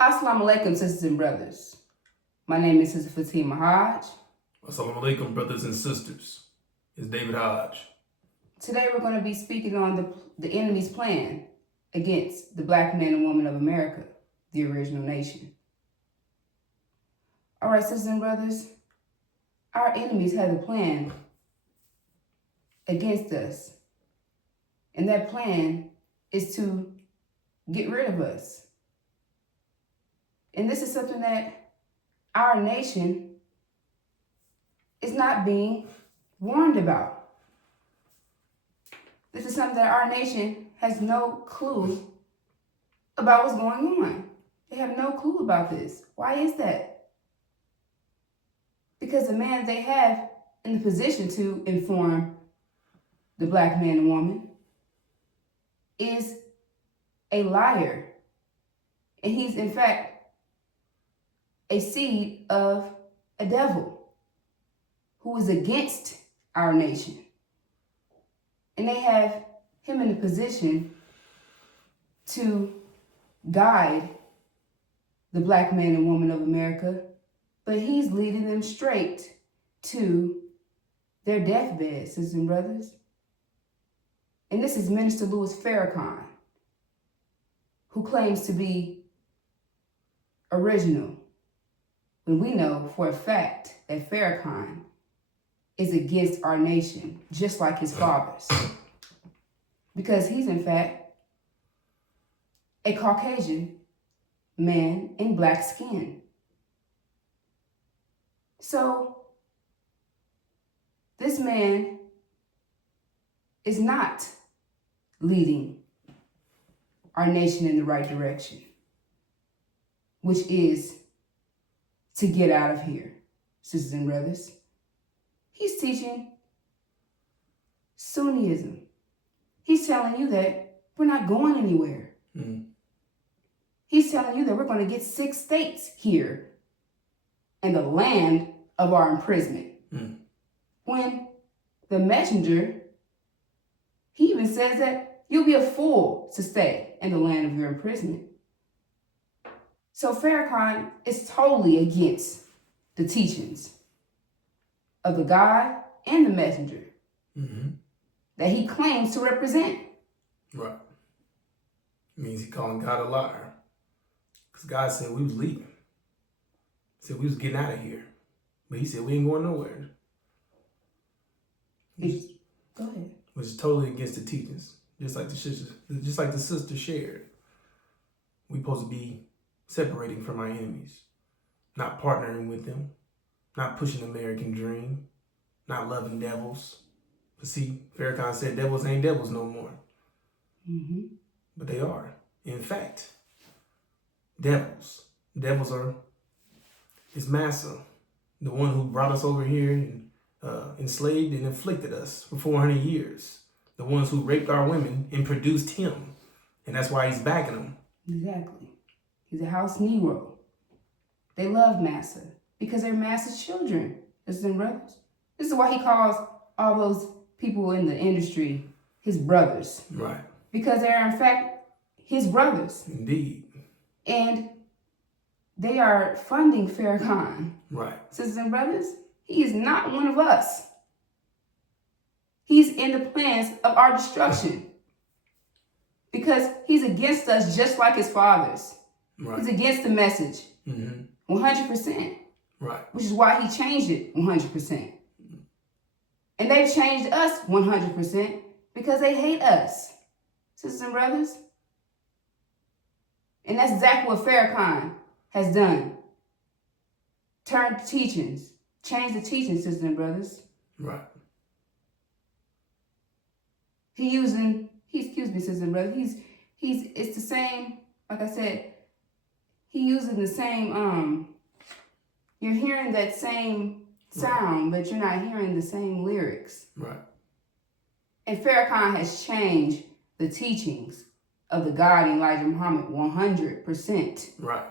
Assalamu alaikum, sisters and brothers. My name is Sister Fatima Hodge. Assalamu alaikum, brothers and sisters. It's David Hodge. Today we're going to be speaking on the enemy's plan against the black man and woman of America, the original nation. All right, sisters and brothers, our enemies have a plan against us. And that plan is to get rid of us. And this is something that our nation is not being warned about. This is something that our nation has no clue about what's going on. They have no clue about this. Why is that? Because the man they have in the position to inform the black man and woman is a liar. And he's, in fact, a seed of a devil who is against our nation. And they have him in a position to guide the black man and woman of America, but he's leading them straight to their deathbed, sisters and brothers. And this is Minister Louis Farrakhan, who claims to be original, when we know for a fact that Farrakhan is against our nation, just like his fathers. Because he's, in fact, a Caucasian man in black skin. So, this man is not leading our nation in the right direction, which is to get out of here, sisters and brothers. He's teaching Sunnism. He's telling you that we're not going anywhere. Mm-hmm. He's telling you that we're going to get 6 states here and the land of our imprisonment. Mm-hmm. When the messenger, he even says that you'll be a fool to stay in the land of your imprisonment. So Farrakhan is totally against the teachings of the God and the messenger that he claims to represent. Right. It means he calling God a liar. Because God said we was leaving. He said we was getting out of here. But he said we ain't going nowhere. Go ahead. Which is totally against the teachings. Just like the sister shared. We supposed to be separating from our enemies. Not partnering with them. Not pushing the American dream. Not loving devils. But see, Farrakhan said devils ain't devils no more. Mm-hmm. But they are. In fact, devils. Devils are his master. The one who brought us over here and enslaved and inflicted us for 400 years. The ones who raped our women and produced him. And that's why he's backing them. Exactly. He's a house Negro. They love Massa because they're Massa's children, sisters and brothers. This is why he calls all those people in the industry his brothers. Right. Because they are, in fact, his brothers. Indeed. And they are funding Farrakhan. Right. Sisters and brothers, he is not one of us. He's in the plans of our destruction. Because he's against us just like his fathers. Right. He's against the message. 100%. Right. Which is why he changed it 100%. And they've changed us 100% because they hate us. Sisters and brothers. And that's exactly what Farrakhan has done. Turned teachings. Changed the teachings, sisters and brothers. Right. Excuse me, sisters and brothers. It's the same, like I said, he using the same, you're hearing that same sound, but you're not hearing the same lyrics. Right. And Farrakhan has changed the teachings of the God Elijah Muhammad 100%. Right.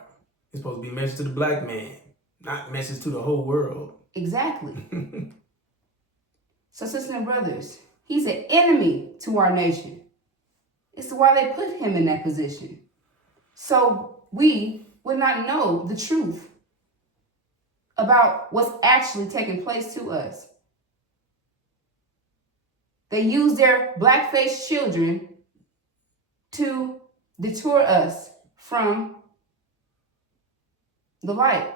It's supposed to be a message to the black man, not a message to the whole world. Exactly. So, sisters and brothers, he's an enemy to our nation. It's why they put him in that position. So we would not know the truth about what's actually taking place to us. They use their black-faced children to detour us from the light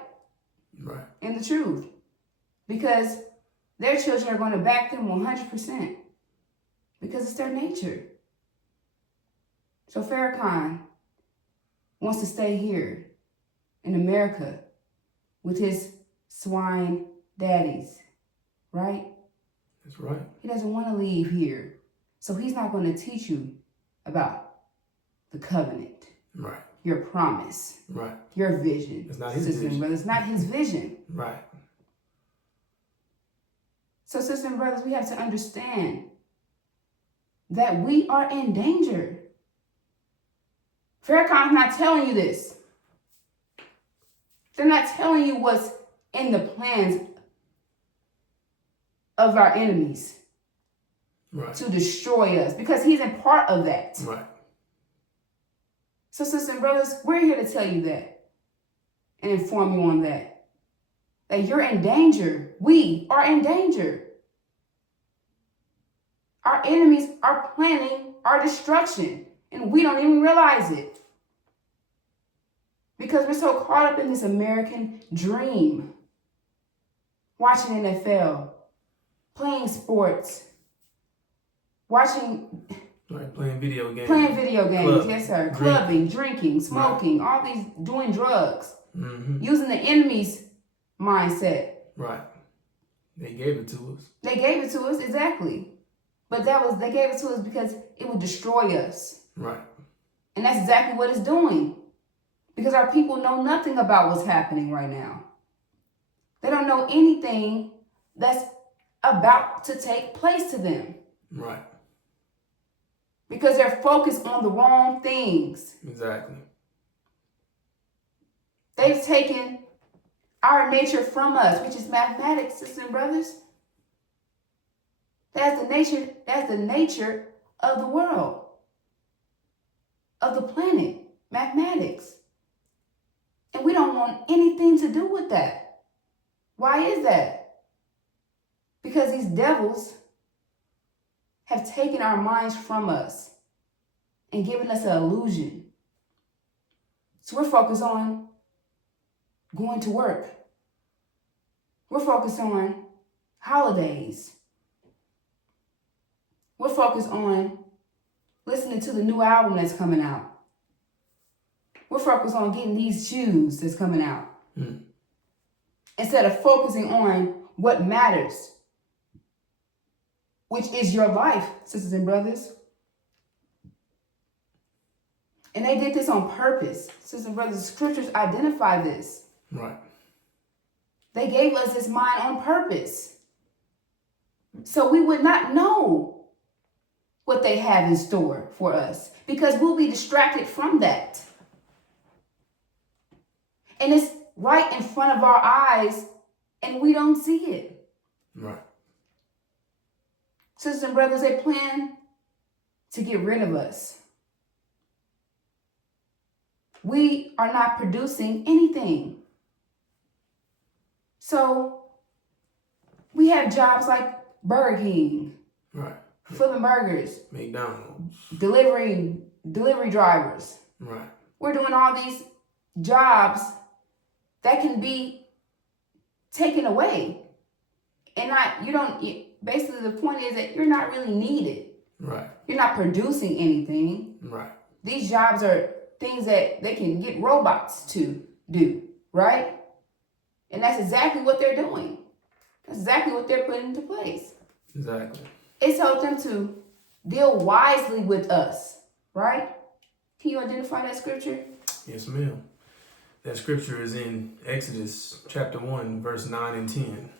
Right. and the truth, because their children are going to back them 100% because it's their nature. So Farrakhan wants to stay here in America with his swine daddies, right? That's right. He doesn't want to leave here. So he's not going to teach you about the covenant, Right. your promise, Right. your vision. It's not his Sisters and vision. brothers, not his vision. Right. So sisters and brothers, we have to understand that we are in danger. Farrakhan's not telling you this. They're not telling you what's in the plans of our enemies Right. to destroy us, because he's in part of that. Right. So sisters and brothers, we're here to tell you that and inform you on that. That you're in danger. We are in danger. Our enemies are planning our destruction, and we don't even realize it. Because we're so caught up in this American dream. Watching NFL, playing sports, watching, Right. Playing video games. playing video games, Club, yes sir, drink. clubbing, drinking, smoking, all these, doing drugs, Mm-hmm. using the enemy's mindset. Right. They gave it to us. They gave it to us, exactly. But they gave it to us because it would destroy us. Right. And that's exactly what it's doing. Because our people know nothing about what's happening right now. They don't know anything that's about to take place to them. Right. Because they're focused on the wrong things. Exactly. They've taken our nature from us, which is mathematics, sisters and brothers. That's the nature of the world, of the planet, mathematics. And we don't want anything to do with that. Why is that? Because these devils have taken our minds from us and given us an illusion. So we're focused on going to work. We're focused on holidays. We're focused on listening to the new album that's coming out. We're focused on getting these shoes that's coming out. Instead of focusing on what matters, which is your life, sisters and brothers. And they did this on purpose. Sisters and brothers, scriptures identify this. Right. They gave us this mind on purpose. So we would not know what they have in store for us, because we'll be distracted from that. And it's right in front of our eyes, and we don't see it. Right. Sisters and brothers, they plan to get rid of us. We are not producing anything. So we have jobs like Burger King, Right. flipping burgers, McDonald's. delivery drivers. Right. We're doing all these jobs that can be taken away. And basically the point is that you're not really needed. Right. You're not producing anything. Right. These jobs are things that they can get robots to do, right? And that's exactly what they're doing. That's exactly what they're putting into place. Exactly. It's helped them to deal wisely with us, right? Can you identify that scripture? Yes, ma'am. That scripture is in Exodus chapter 1, verse 9 and 10.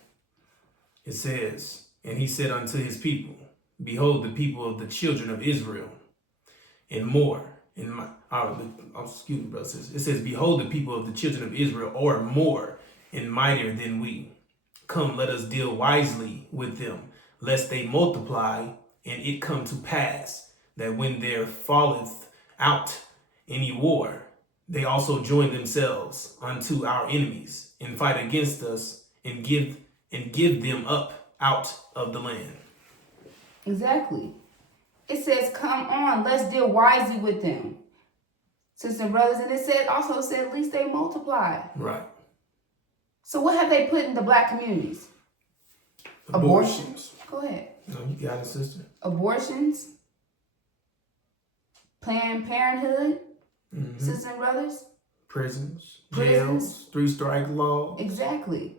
It says, "And he said unto his people, Behold, the people of the children of Israel, and more." Excuse me, brothers. It says, "Behold, the people of the children of Israel are more and mightier than we. Come, let us deal wisely with them, lest they multiply, and it come to pass that when there falleth out any war, they also join themselves unto our enemies and fight against us and give them up out of the land. Exactly. It says, come on, let's deal wisely with them. Sisters and brothers, and it also said, at least they multiply. Right. So what have they put in the black communities? Abortions. Go ahead. No, you got it, sister. Abortions. Planned Parenthood. Mm-hmm. Sisters and brothers. Jails, 3-strike law. Exactly.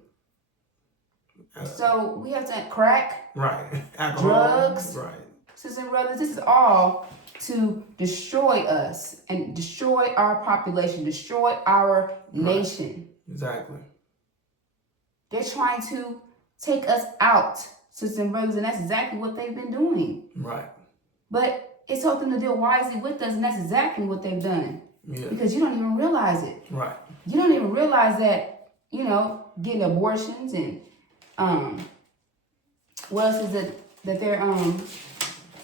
So we have to crack. Right. Alcohol. Drugs. Right. Sisters and brothers, this is all to destroy us and destroy our population, destroy our nation. Exactly. They're trying to take us out, sisters and brothers, and that's exactly what they've been doing. Right. But it's told them to deal wisely with us, and that's exactly what they've done. Yeah. Because you don't even realize it. Right. You don't even realize that, getting abortions and what else is it that they're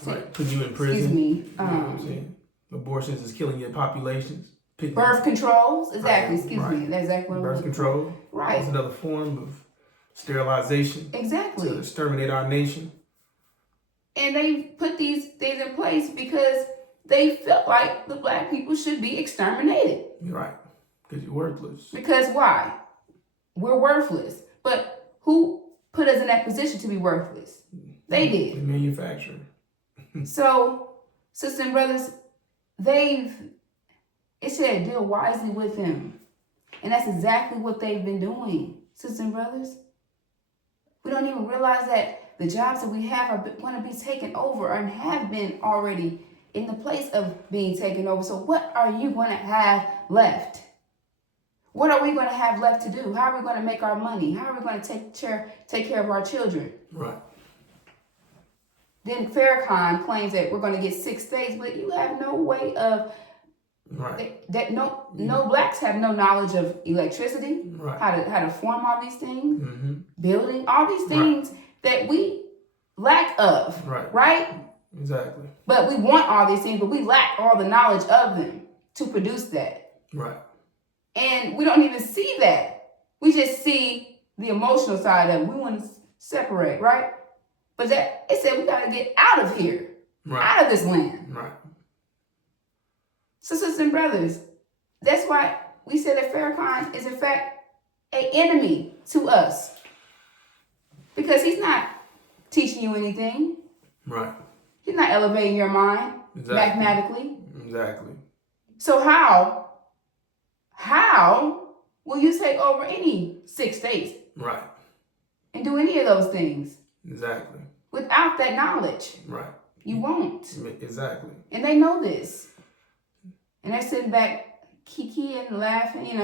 Right. Putting you in prison. Excuse me. You know what I'm saying? Abortions is killing your populations. Birth controls, exactly. Right, Excuse right. me. That's exactly what Birth control. Right. It's another form of sterilization. Exactly. To exterminate our nation. And they put these things in place because they felt like the black people should be exterminated. You're right. Because you're worthless. Because why? We're worthless. But who put us in that position to be worthless? They did. The manufacturer. So, sisters and brothers, it said deal wisely with them. And that's exactly what they've been doing, sisters and brothers. We don't even realize that the jobs that we have are going to be taken over and have been already in the place of being taken over. So what are you going to have left? What are we going to have left to do? How are we going to make our money? How are we going to take care of our children? Right. Then Farrakhan claims that we're going to get 6 states, but you have no way of that. No blacks have no knowledge of electricity, right. how to form all these things, mm-hmm. building all these things that we lack of. Right? Exactly. But we want all these things, but we lack all the knowledge of them to produce that. Right. And we don't even see that. We just see the emotional side of it. We want to separate, right? But it said we got to get out of here, out of this land. Right. Sisters and brothers, that's why we said that Farrakhan is in fact an enemy to us. Because he's not teaching you anything. Right. He's not elevating your mind mathematically. Exactly. So how will you take over any 6 states? Right. And do any of those things? Exactly. Without that knowledge. Right. You won't. Exactly. And they know this. And they're sitting back kikiing and laughing,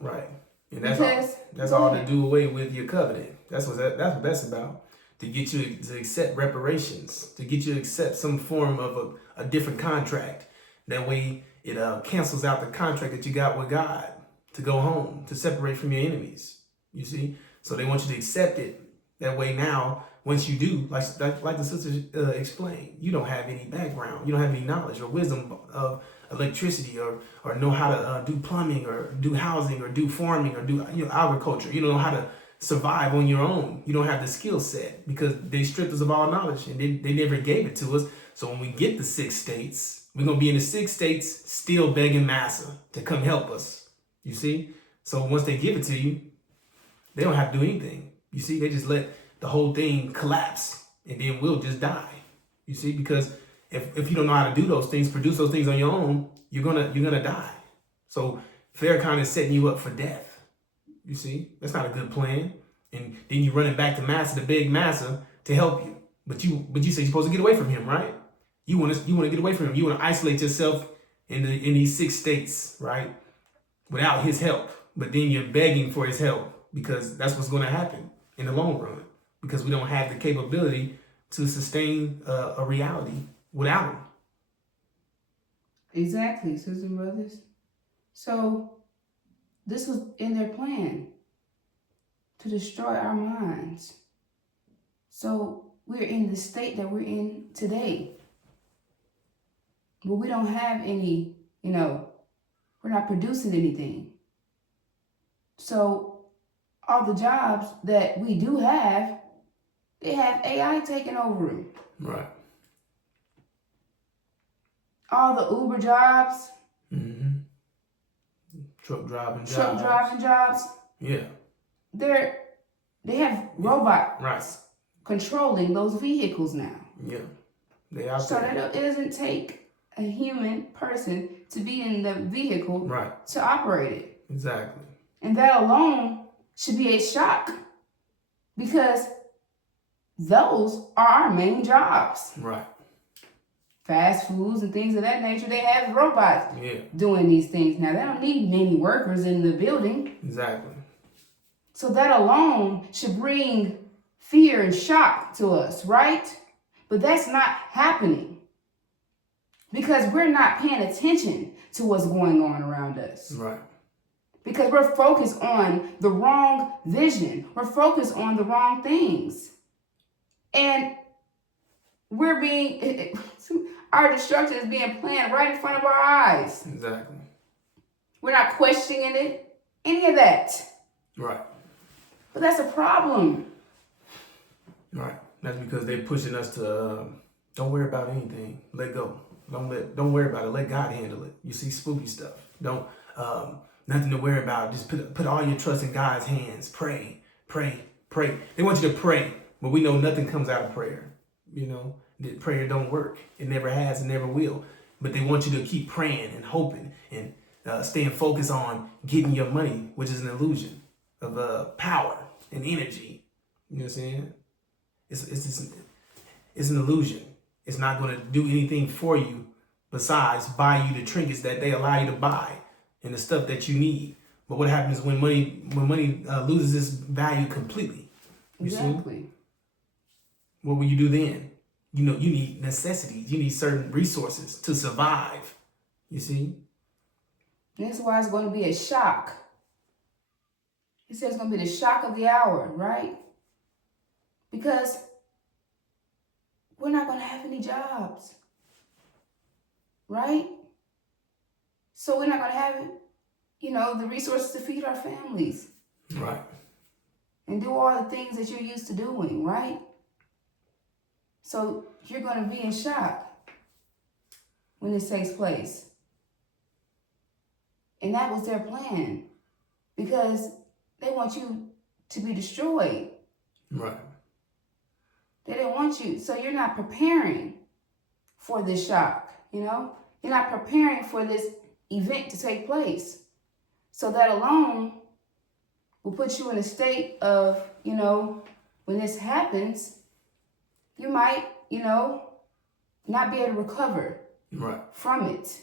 Right. And that's all to do away with your covenant. That's what that's about. To get you to accept reparations, to get you to accept some form of a different contract. That way it cancels out the contract that you got with God to go home, to separate from your enemies. You see? So they want you to accept it. That way now, once you do, like the sister explained, you don't have any background. You don't have any knowledge or wisdom of electricity or know how to do plumbing or do housing or do farming or do agriculture. You don't know how to survive on your own. You don't have the skill set because they stripped us of all knowledge and they never gave it to us. So when we get the 6 states, we're going to be in the 6 states still begging Massa to come help us. You see? So once they give it to you, they don't have to do anything. You see? They just let the whole thing collapse and then we'll just die. You see? Because if you don't know how to do those things, produce those things on your own, you're gonna die. So Farrakhan is setting you up for death. You see, that's not a good plan. And then you running back to Massa, the big Massa, to help you. But you say you're supposed to get away from him, right? You want to get away from him. You want to isolate yourself in these 6 states, right? Without his help. But then you're begging for his help because that's what's going to happen in the long run. Because we don't have the capability to sustain a reality without him. Exactly, sisters and brothers. So this was in their plan to destroy our minds. So we're in the state that we're in today. But we don't have any, we're we're not producing anything. So all the jobs that we do have, they have AI taking over them. Right. All the Uber jobs, Mm-hmm. Truck driving jobs, Yeah. they have robots Right. controlling those vehicles now. Yeah. They out So there. that it doesn't take a human person to be in the vehicle Right. to operate it. Exactly. And that alone should be a shock because those are our main jobs. Right. Fast foods and things of that nature, they have robots Yeah. doing these things now. They don't need many workers in the building. Exactly. So that alone should bring fear and shock to us, right? But that's not happening because we're not paying attention to what's going on around us. Right. Because we're focused on the wrong vision. We're focused on the wrong things. And our destruction is being planned right in front of our eyes. Exactly. We're not questioning it, any of that. Right. But that's a problem. Right. That's because they're pushing us to don't worry about anything. Let go. Don't worry about it. Let God handle it. You see spooky stuff. Don't nothing to worry about. Just put all your trust in God's hands. Pray. They want you to pray, but we know nothing comes out of prayer. You know, that prayer don't work. It never has and never will. But they want you to keep praying and hoping and staying focused on getting your money, which is an illusion of power and energy. You know what I'm saying? It's an illusion. It's not going to do anything for you besides buy you the trinkets that they allow you to buy and the stuff that you need. But what happens when money loses its value completely? Exactly. See? What will you do then? You know, you need necessities. You need certain resources to survive. You see? And that's why it's going to be a shock. He says it's going to be the shock of the hour, right? Because we're not going to have any jobs, right? So we're not going to have, the resources to feed our families. Right. And do all the things that you're used to doing, right? So you're going to be in shock when this takes place. And that was their plan because they want you to be destroyed. Right. They didn't want you. So you're not preparing for this shock, You're not preparing for this event to take place. So that alone will put you in a state of, when this happens, you might, not be able to recover Right. from it.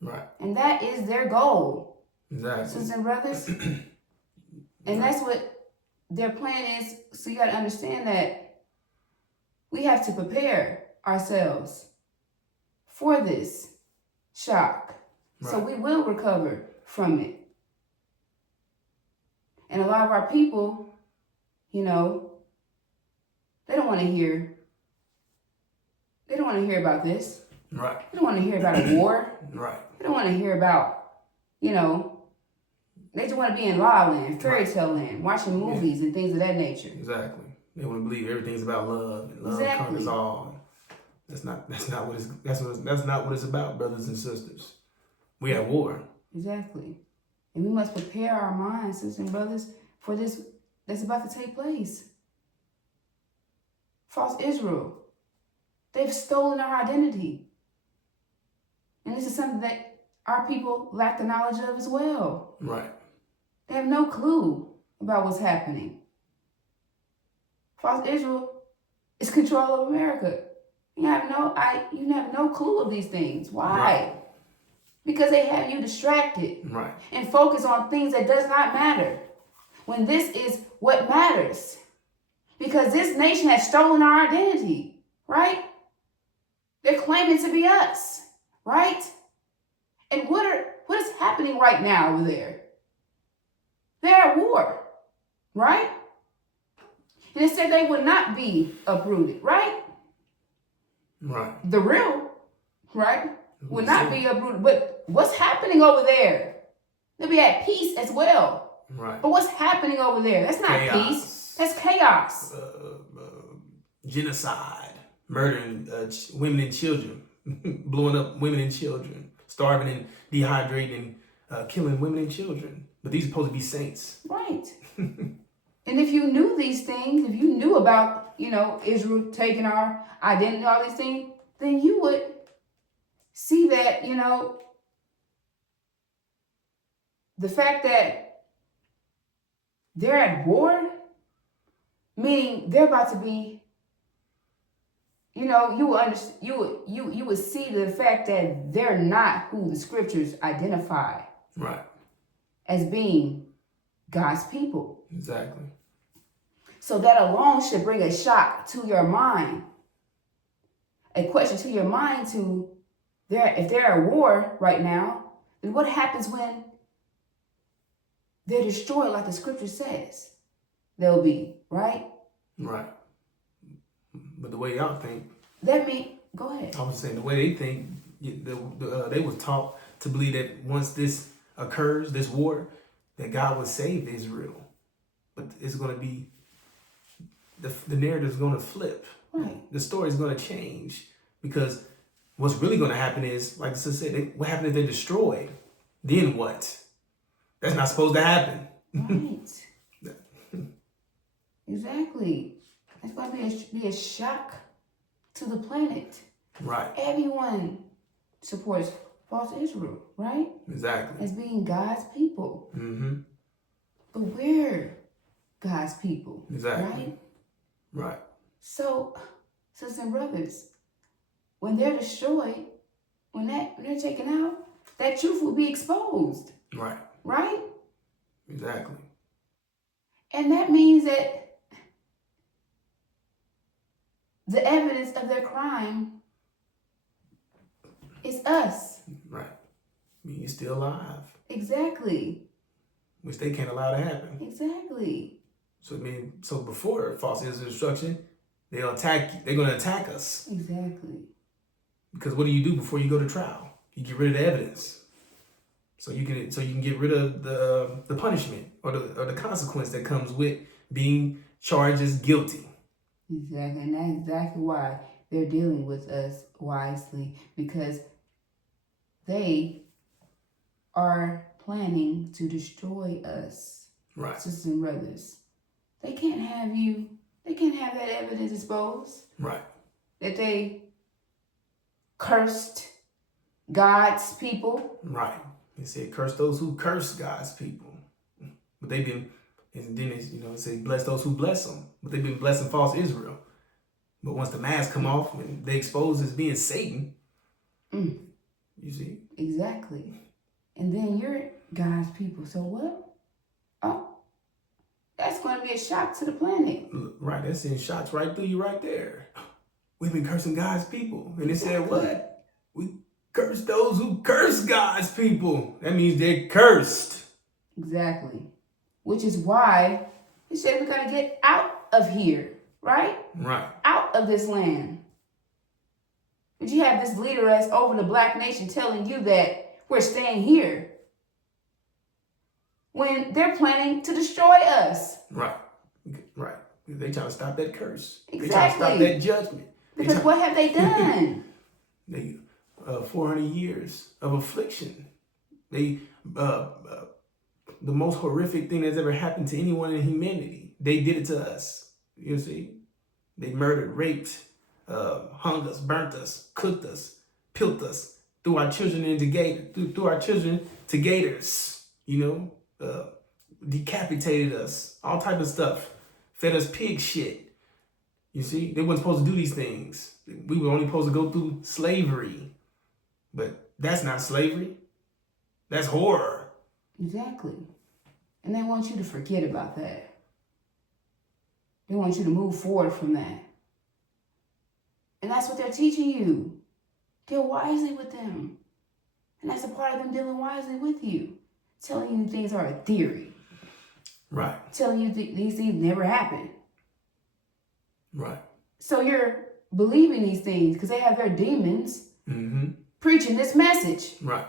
Right. And that is their goal, Exactly. sisters and brothers. And that's what their plan is. So you got to understand that we have to prepare ourselves for this shock. Right. So we will recover from it. And a lot of our people, they don't want to hear. They don't want to hear about this. Right. They don't want to hear about a war. Right. They don't want to hear about, they just want to be in La La Land, fairy tale land, watching movies and things of that nature. Exactly. They want to believe everything's about love and love Exactly. conquers all. That's not what it's about, brothers and sisters. We at war. Exactly. And we must prepare our minds, sisters and brothers, for this that's about to take place. False Israel. They've stolen our identity. And this is something that our people lack the knowledge of as well. Right. They have no clue about what's happening. False Israel is control of America. You have no clue of these things. Why? Right. Because they have you distracted. Right. And focus on things that does not matter. When this is what matters. Because this nation has stolen our identity, right? They're claiming to be us, right? And what is happening right now over there? They're at war, right? And it said they would not be uprooted, right? Right. The real, right, would not be uprooted. But what's happening over there? They'll be at peace as well. Right. But what's happening over there? That's not Chaos. peace. That's chaos. Genocide, murdering women and children, blowing up women and children, starving and dehydrating, killing women and children. But these are supposed to be saints. Right. And if you knew these things, if you knew about, Israel taking our identity, all these things, then you would see that, the fact that they're at war, meaning they're about to be, you would understand, you would see the fact that they're not who the scriptures identify Right. as being God's people. Exactly. So that alone should bring a shock to your mind, a question to your mind if they're at war right now, then what happens when they're destroyed like the scripture says they'll be, right? Right. But the way y'all think, go ahead. I was saying the way they think, they was taught to believe that once this occurs, this war, that God would save Israel. But it's going to be, the narrative is going to flip. Right. The story is going to change, because what's really going to happen is, like the sister said, what happened if they're destroyed? Then what? That's not supposed to happen. Right. Exactly. That's going to be a shock to the planet. Right. Everyone supports false Israel, right? Exactly. As being God's people. Mm-hmm. But we're God's people. Exactly. Right? Right. So, sisters and brothers, when they're destroyed, when they're taken out, that truth will be exposed. Right. Right? Exactly. And that means that the evidence of their crime is us. Right. I mean, you're still alive. Exactly. Which they can't allow to happen. Exactly. So before false Israel destruction, they'll attack you. They're going to attack us. Exactly. Because what do you do before you go to trial? You get rid of the evidence. So you can get rid of the punishment or the consequence that comes with being charged as guilty. Exactly. And that's exactly why they're dealing with us wisely, because they are planning to destroy us. Right. Sisters and brothers. They can't have that evidence exposed. Right. That they cursed God's people. Right. They said, curse those who curse God's people. But they've been, and then it say, bless those who bless them. But they've been blessing false Israel. But once the mask come off and they expose as being Satan, you see? Exactly. And then you're God's people. So what? Oh, that's going to be a shock to the planet. Right. That's sending shots right through you right there. We've been cursing God's people. And they said, what? We curse those who curse God's people. That means they're cursed. Exactly. Which is why he said we got to get out of here, right? Right. Out of this land. But you have this leader that's over the black nation telling you that we're staying here when they're planning to destroy us. Right. Right. They trying to stop that curse. Exactly. They trying to stop that judgment. Because what have they done? 400 years of affliction. They the most horrific thing that's ever happened to anyone in humanity. They did it to us. You see, they murdered, raped, hung us, burnt us, cooked us, pilled us, threw our children into threw our children to gators. Decapitated us, all type of stuff. Fed us pig shit. You see, they weren't supposed to do these things. We were only supposed to go through slavery. But that's not slavery. That's horror. Exactly. And they want you to forget about that. They want you to move forward from that. And that's what they're teaching you. Deal wisely with them. And that's a part of them dealing wisely with you. Telling you things are a theory. Right. Telling you these things never happen. Right. So you're believing these things because they have their demons Mm-hmm. preaching this message. Right.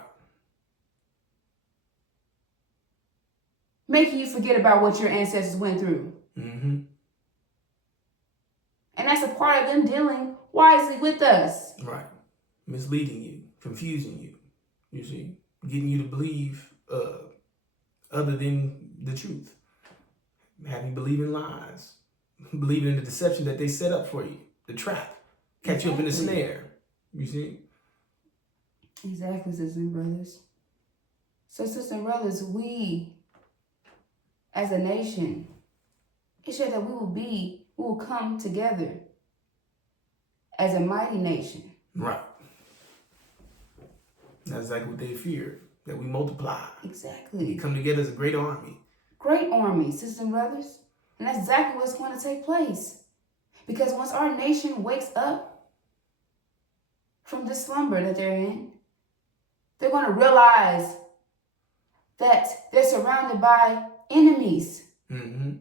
making you forget about what your ancestors went through. Mm-hmm. And that's a part of them dealing wisely with us. Right. Misleading you, confusing you, you see, getting you to believe other than the truth. Having you believe in lies, believing in the deception that they set up for you, the trap, catch you up in the snare, you see. Exactly, sisters and brothers. So, sisters and brothers, we, as a nation, it should that we will come together as a mighty nation. Right. That's exactly what they feared, that we multiply. Exactly. We come together as a great army. Great army, sisters and brothers. And that's exactly what's going to take place. Because once our nation wakes up from the slumber that they're in, they're going to realize that they're surrounded by enemies. Mm-hmm.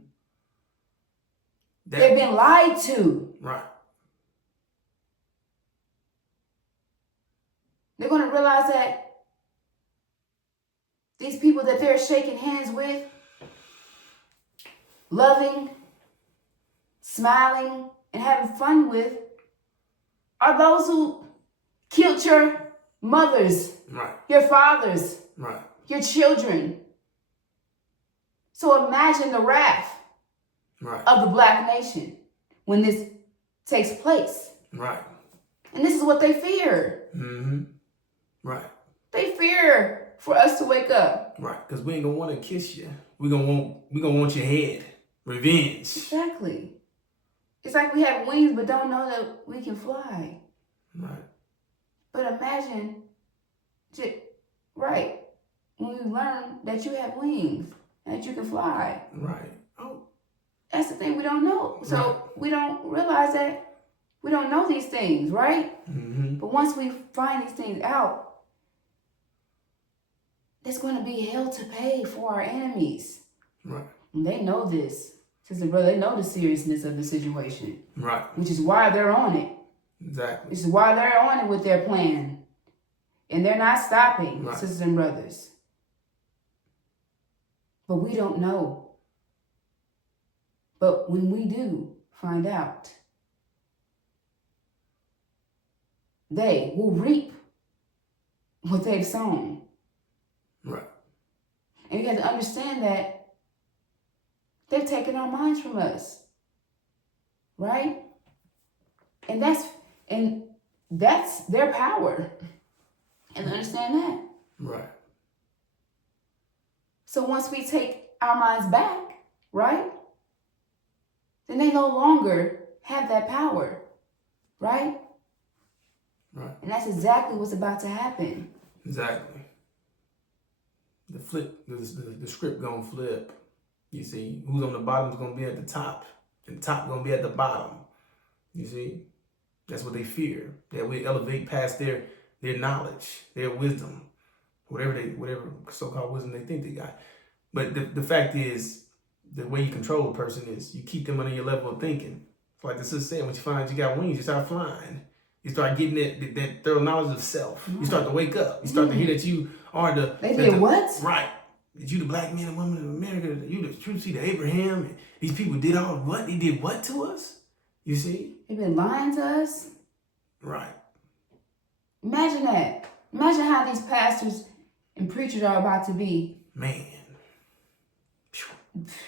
They've been lied to. Right. They're going to realize that these people that they're shaking hands with, loving, smiling, and having fun with, are those who killed your mothers, right, your fathers, right, your children. So imagine the wrath right, of the black nation when this takes place. right. And this is what they fear. Mm-hmm. Right. They fear for us to wake up. Right, because we ain't gonna want to kiss you. We gonna want your head. Revenge. Exactly. It's like we have wings but don't know that we can fly. Right. But imagine, right, when you learn that you have wings and that you can fly. Right. Oh. That's the thing we don't know. So right. We don't realize that we don't know these things, right? Mm-hmm. But once we find these things out, there's going to be hell to pay for our enemies. Right. And they know this. Sister and brother, they know the seriousness of the situation. Right. Which is why they're on it. Exactly. Which is why they're on it with their plan. And they're not stopping, right. sisters and brothers. But we don't know. But when we do find out, they will reap what they've sown. Right. And you have to understand that they've taken our minds from us. Right? And that's their power. And understand that. Right. So once we take our minds back, right? Then they no longer have that power. Right? Right. And that's exactly what's about to happen. Exactly. The script gonna flip. You see, who's on the bottom is gonna be at the top, and the top gonna be at the bottom. You see, that's what they fear. That we elevate past their knowledge, their wisdom, whatever so-called wisdom they think they got. But the fact is, the way you control a person is you keep them under your level of thinking. Like the sister said, when you find out you got wings, you start flying. You start getting that thorough knowledge of self. You start to wake up. You start to hear that you are They did what? Right. That you the black men and women of America. You the true seed of Abraham. And these people did all what? They did what to us? You see? They've been lying to us. Right. Imagine that. Imagine how these pastors and preachers are about to be. Man.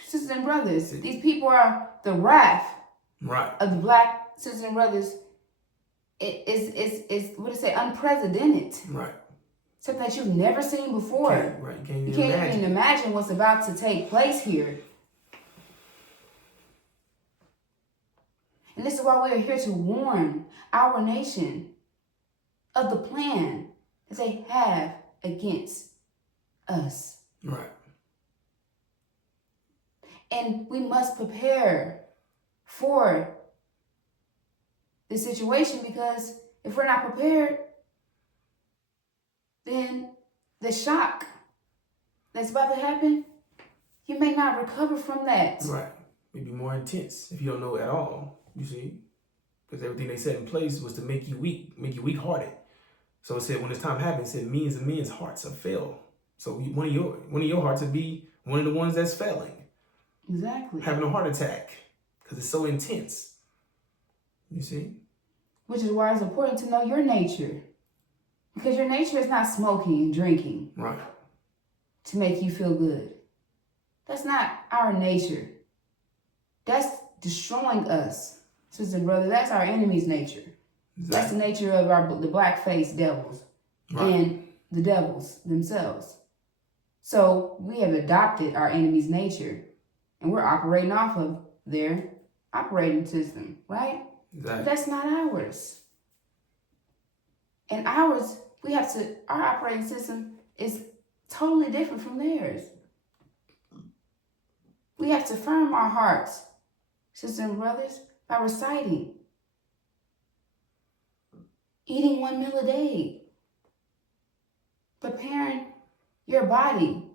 Sisters and brothers, these people are the wrath right. of the black sisters and brothers. It is what is it? Unprecedented. Right. Something that you've never seen before. Right. You can't even imagine what's about to take place here. And this is why we are here to warn our nation of the plan that they have against us. Right. And we must prepare for this situation, because if we're not prepared, then the shock that's about to happen, you may not recover from that. Right. Maybe more intense if you don't know at all, you see. Because everything they set in place was to make you weak, make you weak-hearted. So it said when this time happened, it said millions and millions of hearts have failed. So one of your hearts would be one of the ones that's failing, Exactly. having a heart attack because it's so intense. You see? Which is why it's important to know your nature. Because your nature is not smoking and drinking Right. to make you feel good. That's not our nature. That's destroying us. Sister and brother, that's our enemy's nature. Exactly. That's the nature of the black-faced devils and the devils themselves. So we have adopted our enemy's nature and we're operating off of their operating system, right? Exactly. But that's not ours. And ours, our operating system is totally different from theirs. We have to firm our hearts, sisters and brothers, by reciting, eating 1 meal a day, preparing your body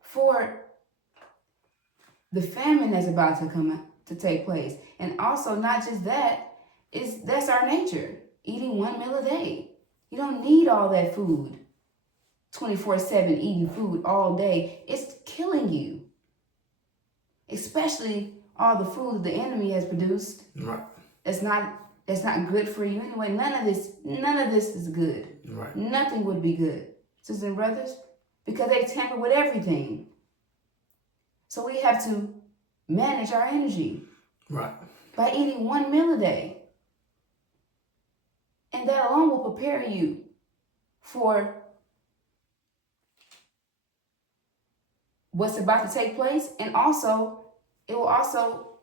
for the famine that's about to take place. And also, not just that, that's our nature, eating 1 meal a day. You don't need all that food, 24/7 eating food all day. It's killing you. Especially all the food that the enemy has produced. Right. That's not good for you anyway. None of this is good. Right. Nothing would be good, sisters and brothers, because they tamper with everything. So we have to manage our energy. Right. By eating 1 meal a day. And that alone will prepare you for what's about to take place. And also, it will also,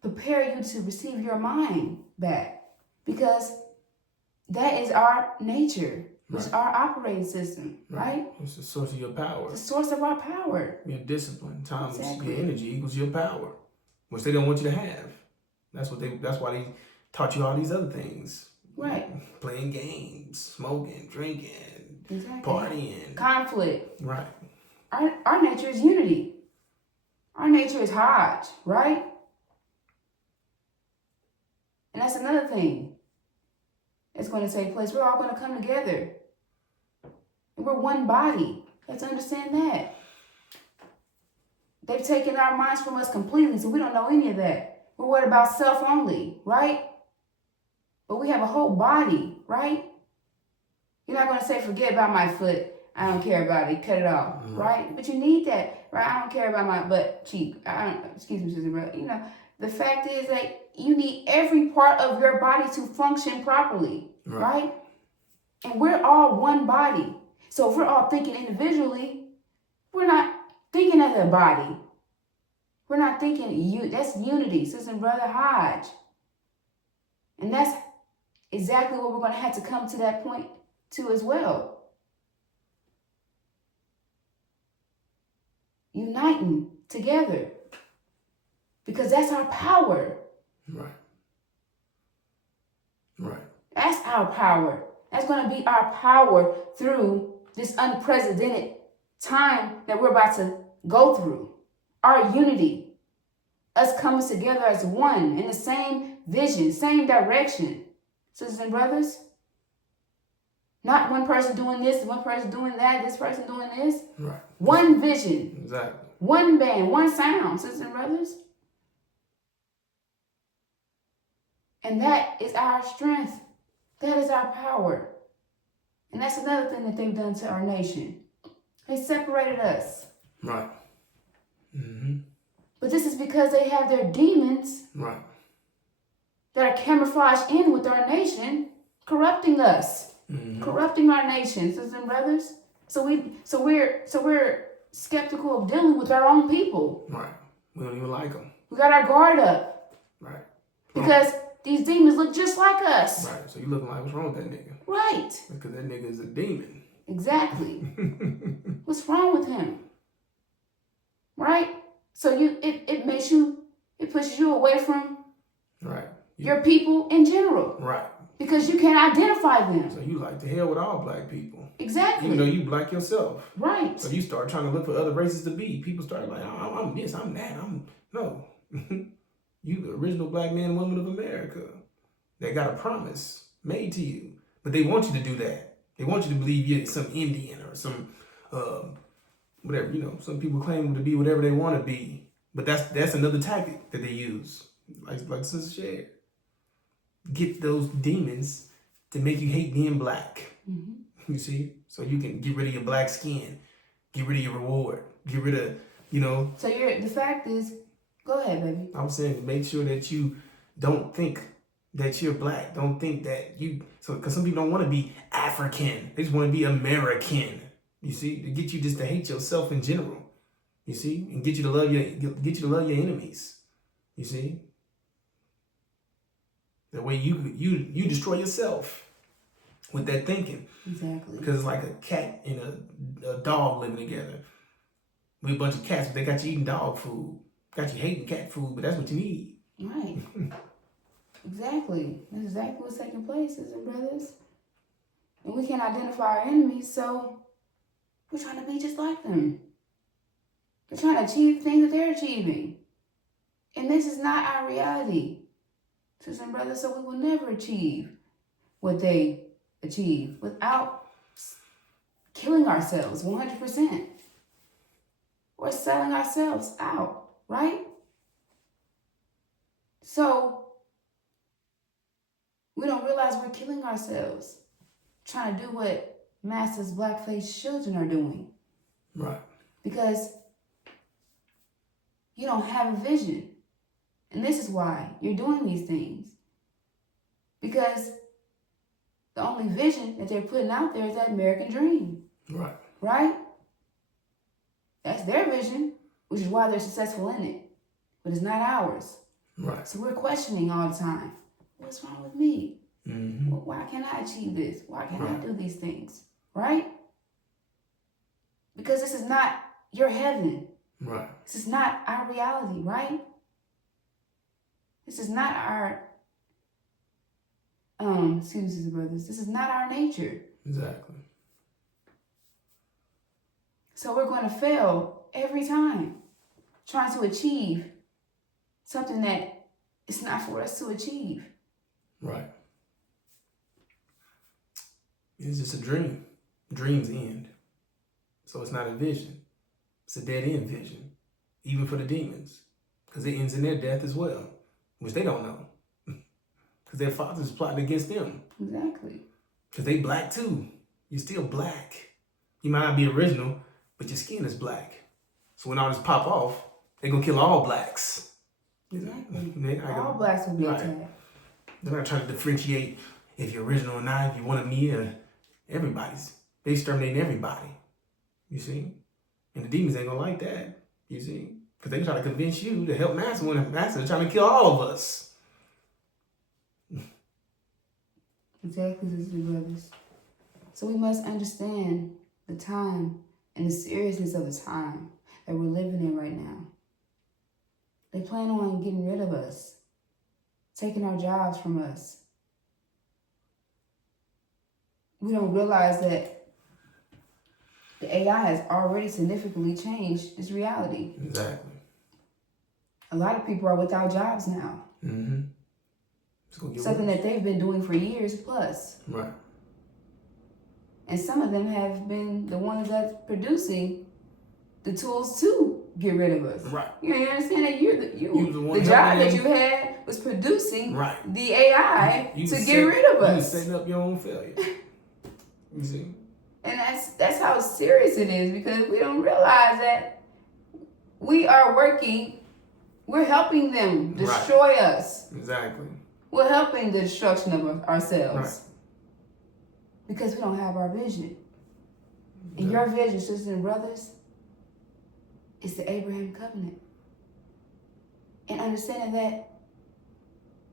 prepare you to receive your mind back. Because that is our nature. Right. It's our operating system, right? It's the source of your power. The source of our power. Your discipline, times Exactly. your energy equals your power, which they don't want you to have. That's why they taught you all these other things. Right. Playing games, smoking, drinking, exactly. Partying. Conflict. Right. Our nature is unity. Our nature is Hajj, right? And that's another thing that's going to take place. We're all going to come together. And we're one body. You have to understand that. They've taken our minds from us completely, so we don't know any of that. We're worried about self only, right? But we have a whole body, right? You're not going to say, forget about my foot. I don't care about it. Cut it off, right? But you need that, right? I don't care about my butt cheek. Excuse me, sister, brother. The fact is that you need every part of your body to function properly, right? And we're all one body. So if we're all thinking individually, we're not thinking as a body. We're not thinking, that's unity, sister and brother, Hajj. And that's exactly what we're going to have to come to that point to as well. Uniting together. Because that's our power. Right. Right. That's our power. That's going to be our power through this unprecedented time that we're about to go through. Our unity. Us coming together as one in the same vision, same direction. Sisters and brothers. Not one person doing this, one person doing that, this person doing this. Right. One vision. Exactly. One band, one sound, sisters and brothers. And that is our strength. That is our power. And that's another thing that they've done to our nation. They separated us. Right. Mm-hmm. But this is because they have their demons. Right. That are camouflaged in with our nation, corrupting us. Mm-hmm. Corrupting our nation, sisters and brothers. So we're skeptical of dealing with our own people. Right. We don't even like them. We got our guard up. Right. Because these demons look just like us. Right. So you looking like, what's wrong with that nigga? Right. Because that nigga is a demon. Exactly. What's wrong with him? Right? So it pushes you away from your people in general. Right. Because you can't identify them. So you like to hell with all black people. Exactly. Even though you black yourself. Right. So you start trying to look for other races to be. People start like, I'm this, I'm that, no. You the original black man and woman of America. They got a promise made to you. But they want you to do that. They want you to believe you're some Indian or some whatever, some people claim to be whatever they want to be. But that's another tactic that they use. Like Sister shared. Get those demons to make you hate being black. Mm-hmm. You see? So you can get rid of your black skin. Get rid of your reward. Get rid of, So the fact is, go ahead, baby. I'm saying make sure that you don't think that you're black. Don't think that because some people don't want to be African. They just want to be American. You see? To get you just to hate yourself in general. You see? And get you to love your enemies. You see? That way you destroy yourself with that thinking. Exactly. Because it's like a cat and a dog living together. With a bunch of cats, but they got you eating dog food. Got you hating cat food, but that's what you need. Right. Exactly. That's exactly what's taking place, sisters and brothers. And we can't identify our enemies, so we're trying to be just like them. We're trying to achieve things that they're achieving. And this is not our reality, sisters and brothers, so we will never achieve what they achieve without killing ourselves 100%. We're selling ourselves out, right? So we don't realize we're killing ourselves trying to do what Master's black-faced children are doing. Right. Because you don't have a vision. And this is why you're doing these things. Because the only vision that they're putting out there is that American dream. Right. Right? That's their vision, which is why they're successful in it. But it's not ours. Right. So we're questioning all the time. What's wrong with me? Mm-hmm. Why can't I achieve this? Why can't Right. I do these things? Right? Because this is not your heaven. Right. This is not our reality, right? This is not our, excuse me, brothers. This is not our nature. Exactly. So we're going to fail every time trying to achieve something that it's not for us to achieve. Right. It's just a dream. Dreams end. So it's not a vision. It's a dead end vision. Even for the demons. Because it ends in their death as well. Which they don't know. Because their fathers plotting against them. Exactly. Because they black too. You're still black. You might not be original, but your skin is black. So when all this pop off, they're going to kill all blacks. Exactly. All blacks will be attacked. They're not trying to differentiate if you're original or not, if you want to meet everybody's. They exterminating everybody. You see? And the demons ain't going to like that. You see? Because they try to convince you to help Master when Master is trying to kill all of us. Exactly, sisters and brothers. So we must understand the time and the seriousness of the time that we're living in right now. They plan on getting rid of us, taking our jobs from us. We don't realize that the AI has already significantly changed this reality. Exactly. A lot of people are without jobs now. Mm-hmm. Something that they've been doing for years plus. Right. And some of them have been the ones that's producing the tools to get rid of us. Right. You understand that the job that you had was producing right. the AI to get rid of us. You was setting up your own failure. You see? And that's how serious it is, because we don't realize that we are working, we're helping them destroy us. Exactly. We're helping the destruction of ourselves. Right. Because we don't have our vision. And your vision, sisters and brothers, is the Abraham covenant. And understanding that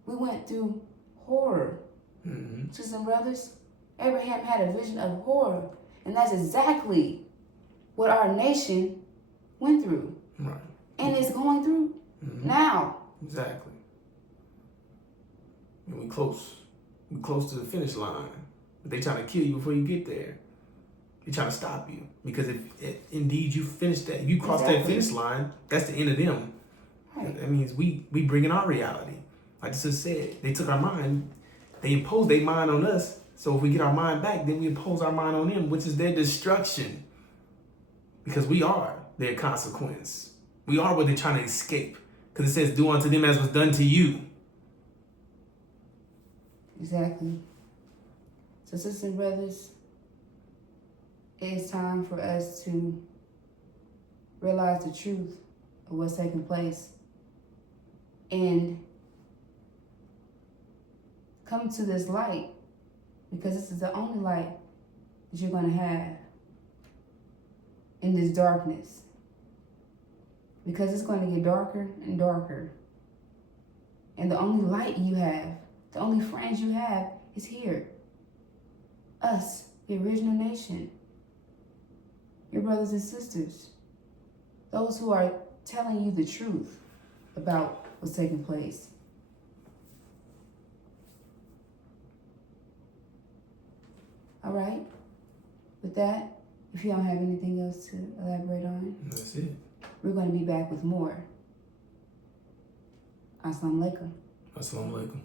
we went through horror. Mm-hmm. Sisters and brothers, Abraham had a vision of horror. And that's exactly what our nation went through. Right. And is going through now. Exactly. And we close to the finish line. But they trying to kill you before you get there. They're trying to stop you. Because if indeed you finish that, if you cross that finish line, that's the end of them. Right. That means we bring in our reality. Like I just said, they took our mind, they imposed their mind on us. So if we get our mind back, then we impose our mind on them, which is their destruction. because we are their consequence. We are what they're trying to escape. Because it says, do unto them as was done to you. Exactly. So, sisters and brothers, it is time for us to realize the truth of what's taking place and come to this light, because this is the only light that you're going to have in this darkness, because it's going to get darker and darker, and the only light you have, the only friends you have is here. Us, the original nation, your brothers and sisters, those who are telling you the truth about what's taking place. All right. With that, if you don't have anything else to elaborate on, That's it. we're going to be back with more. Assalamu alaikum. Assalamu alaikum.